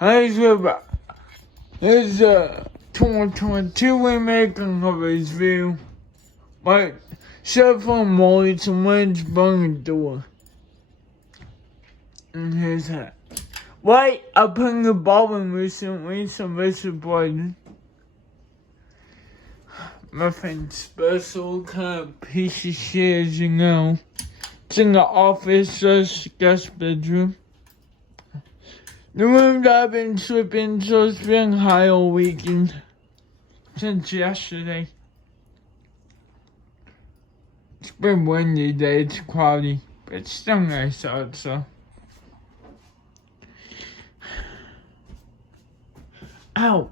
Here's a 2022 remaking of his view. My cell phone molly to Wedge bung door. And here's that. Right up in the bottom recently, Sylvester Biden. Nothing special, kind of piece of shit, as you know. It's in the office, guest bedroom. The room that I've been sleeping, so it's been high all weekend. Since yesterday. It's been windy today, it's cloudy. But it's still nice out, so. Ow!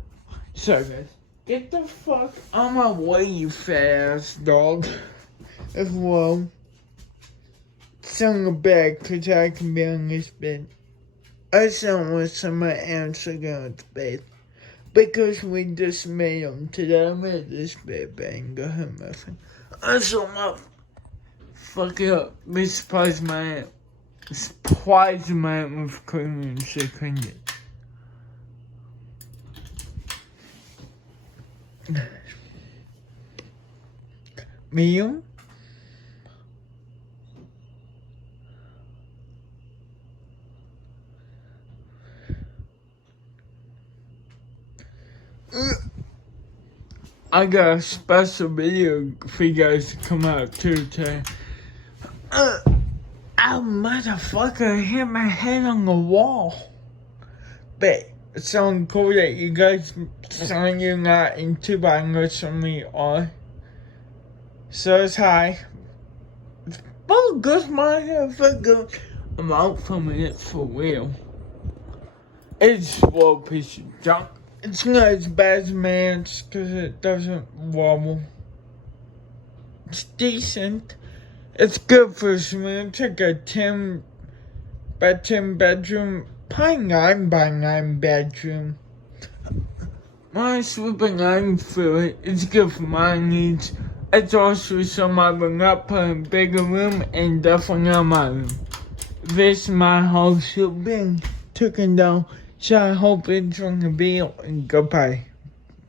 Sorry guys. Get the fuck on my way, you fat ass dog. As well. It's on the bed, cause I can be on this bed. I don't want some of my ants are going to bed. Because we just made them today. I made this bed bang, go ahead, my friend. I saw my fuck it up. We surprised my aunt. Surprised my aunt with cream and she couldn't get. Meal? I got a special video for you guys to come out too today. Ow, motherfucker, I hit my head on the wall. But it's so cool that you guys, some of you not into English, some of you are. So it's high. Oh, good, motherfucker. I'm out for a minute for real. It's a little piece of junk. It's not as bad as man's because it doesn't wobble. It's decent. It's good for swimming. It's like a 10 by 10 bedroom, probably 9 by 9 bedroom. My sleeping, I'm through it. It's good for my needs. It's also some I will not put in a bigger room and definitely not my room. This my house should be taken down. So I hope it's on the video and goodbye.